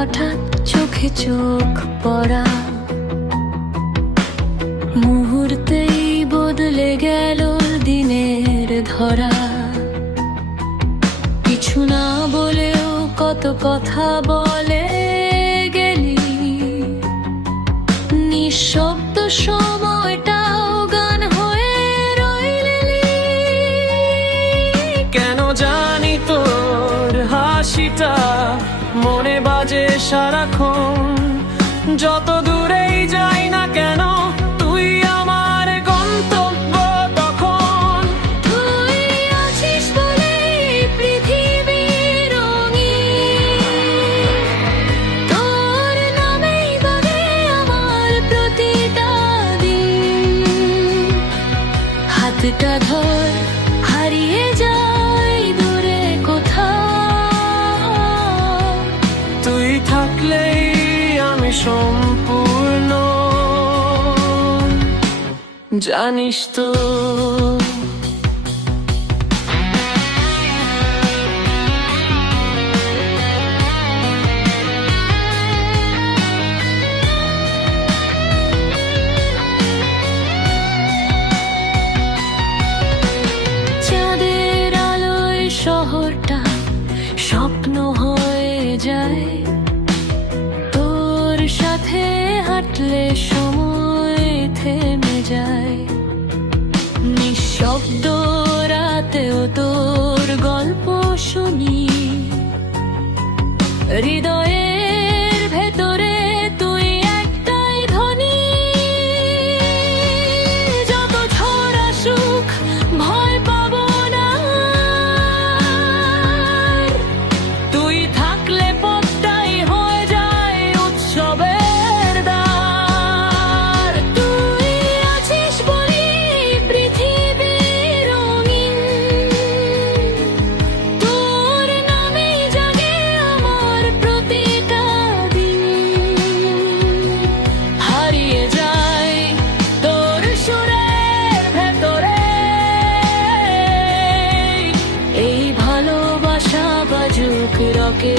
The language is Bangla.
হঠাৎ চোখে চোখ পড়া, মুহূর্তেই বদলে গেল দিনের ধরা। কিছু না বলেও কত কথা বলে গেলি, নিঃশব্দ সময়টাও গান হয়ে রইলি। কেন জানি তোর হাসিটা মনে বাজে সারাক্ষণ, যত দূরেই যাই না কেন তুই আমার গন্তব্য তখন। তুই আছিস বলেই পৃথিবী রঙিন, তোর নামেই বাজে আমার প্রতিটা দিন। হাতটা ধর, হারিয়ে যাই দূরে কোথাও, তুই থাকলেই আমি সম্পূর্ণ, জানিস তো। চাঁদের আলোয় শহরটা স্বপ্ন হয়ে যায়, তোর সাথে হাঁটলে সময় থেমে যায়। নিঃশব্দ রাতেও তোর গল্প শুনি, হৃদয়ের ভেতরে তুই একটাই ধ্বনি। যত ঝড় আসুক ভয় পাবো না, তুই থাকলে পথটাই হয়ে যায় উৎসবের দ্বার। তুই আছিস বলেই পৃথিবী রঙিন, তোর নামেই জাগে আমার প্রতিটা দিন। হারিয়ে যাই তোর সুরের ভেতরে, এই ভালোবাসা বাজুক রকে।